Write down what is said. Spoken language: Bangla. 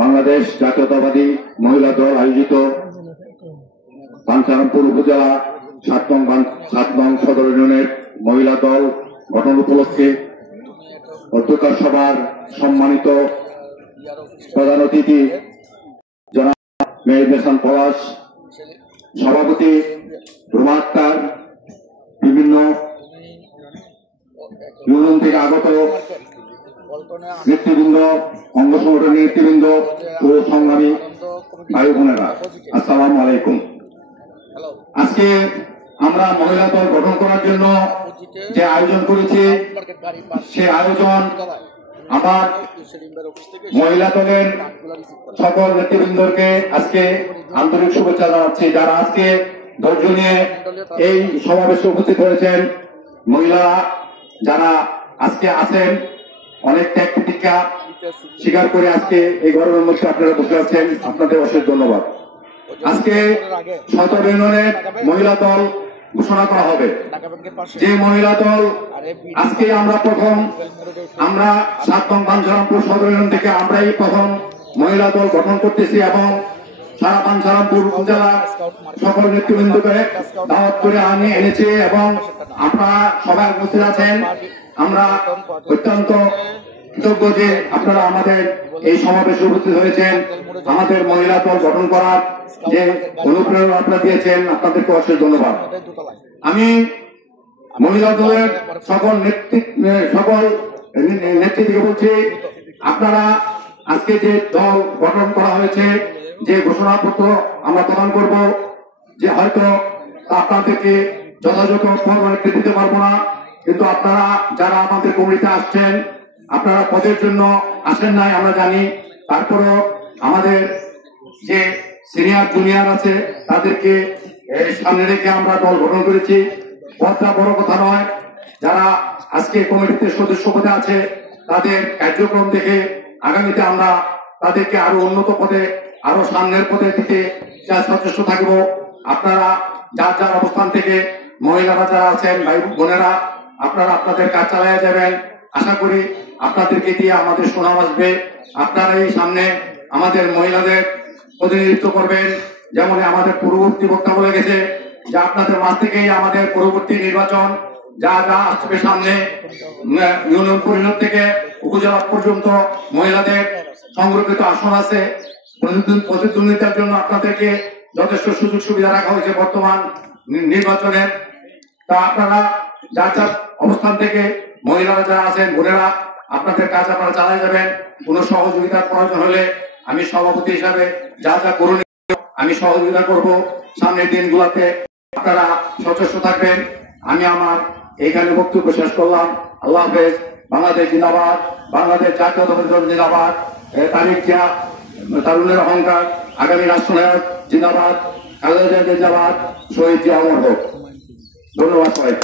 বাংলাদেশ জাতীয়তাবাদী মহিলা দল আয়োজিত বাঞ্ছারামপুর উপজেলা ৭ নং সদর ইউনিয়নের মহিলা দল গঠন উপলক্ষে অধ্যক্ষ সভার সম্মানিত প্রধান অতিথি জনাব মেহের হাসান পলাশ, সভাপতি রুমা আক্তার, বিভিন্ন ইউনিয়ন থেকে আগত নেতৃবৃন্দ, অঙ্গ সংগঠনের নেতৃবৃন্দ ও সংগ্রামী ভাই বোনেরা, আসসালামু আলাইকুম। আজকে আমরা মহিলা দল গঠন করার জন্য যে আয়োজন করেছি, সে আয়োজন আমার মহিলা দলের সকল নেতৃবৃন্দকে আজকে আন্তরিক শুভেচ্ছা জানাচ্ছি, যারা আজকে ধৈর্য নিয়ে এই সমাবেশে উপস্থিত হয়েছেন। মহিলারা যারা আজকে আছেন, অনেক ত্যাগ প্রতিজ্ঞা স্বীকার করে আজকে এই গরমের মধ্যে আপনারা বসে আছেন, আপনাদের অশেষ ধন্যবাদ। আজকে সদর ইউনিয়নের মহিলা দল ঘোষণা করা হবে। যে মহিলা দল আজকে আমরা ৭ নং বাঞ্ছারামপুর সদর ইউনিয়ন থেকে আমরাই প্রথম মহিলা দল গঠন করতেছি এবং সারা বাঞ্ছারামপুর উপজেলার সকল নেতৃবৃন্দকে দাওয়াত করে আমি এনেছি এবং আপনারা সবাই উপস্থিত আছেন। আমরা অত্যন্ত কৃতজ্ঞ যে আপনারা আমাদের এই সমাবেশে উপস্থিত হয়েছেন। আমাদের মহিলা দল গঠন করার যে অনুপ্রেরণা আপনারা দিয়েছেন, আপনাদেরকে অশেষ ধন্যবাদ। আমি মহিলা দলের সকল নেতৃত্বকে বলছি, আপনারা আজকে যে দল গঠন করা হয়েছে, যে ঘোষণাপত্র আমরা প্রদান করব, যে হয়তো আপনাদেরকে যথাযথ ফর্মালিটি দিতে পারবো না, কিন্তু আপনারা যারা আমাদের কমিটিতে আসছেন, আপনারা পদের জন্য আসেন নাই আমরা জানি, তারপরেও আমাদের যে সিনিয়র জুনিয়র আছে তাদেরকে সামনে রেখে আমরা দল গঠন করেছি। পদটা বড় কথা নয়, যারা আজকে কমিটিতে সদস্য পদে আছে তাদের কার্যক্রম দেখে আগামীতে আমরা তাদেরকে আরো উন্নত পদে, আরো সামনের পদে দিতে সচেষ্ট থাকব। আপনারা যার যার অবস্থান থেকে মহিলারা যারা আছেন, ভাই বোনেরা, আপনারা আপনাদের কাজ চালিয়ে যাবেন। আশা করি আপনাদেরকে দিয়ে আমাদের সুনাম আসবে। আপনারা এই সামনে আমাদের মহিলাদের প্রতিনিধিত্ব করবেন। যেমন আমাদের পূর্ববর্তী বক্তা বলে গেছে যে আপনাদের মাঝ থেকেই আমাদের পরবর্তী নির্বাচন যা যা আসবে সামনে, ইউনিয়ন পরিষদ থেকে উপজেলা পর্যন্ত মহিলাদের সংরক্ষিত আসন আছে। প্রতিদ্বন্দ্বিতার জন্য আপনাদেরকে যথেষ্ট সুযোগ সুবিধা রাখা হয়েছে বর্তমান নির্বাচনে। তা আপনারা যার যার অবস্থান থেকে মহিলারা যারা আছেন, বোনেরা, আপনাদের কাজ আপনারা চালিয়ে যাবেন। কোনো সহযোগিতার প্রয়োজন হলে আমি সভাপতি হিসাবে যা যা করুন আমি সহযোগিতা করব। সামনের দিনগুলোতে আপনারা সচেষ্ট থাকবেন। আমি আমার এইখানে বক্তব্য শেষ করলাম। আল্লাহ হাফেজ। বাংলাদেশ জিন্দাবাদ, বাংলাদেশ জাতীয়তাবাদী দল জিন্দাবাদ, তারিখ জিয়া তারুণের অহংকার, আগামী রাষ্ট্রনায়ক জিন্দাবাদ, খালেদা জিয়া জিন্দাবাদ, শহীদ জিয়া অমর হোক। ধন্যবাদ সবাই।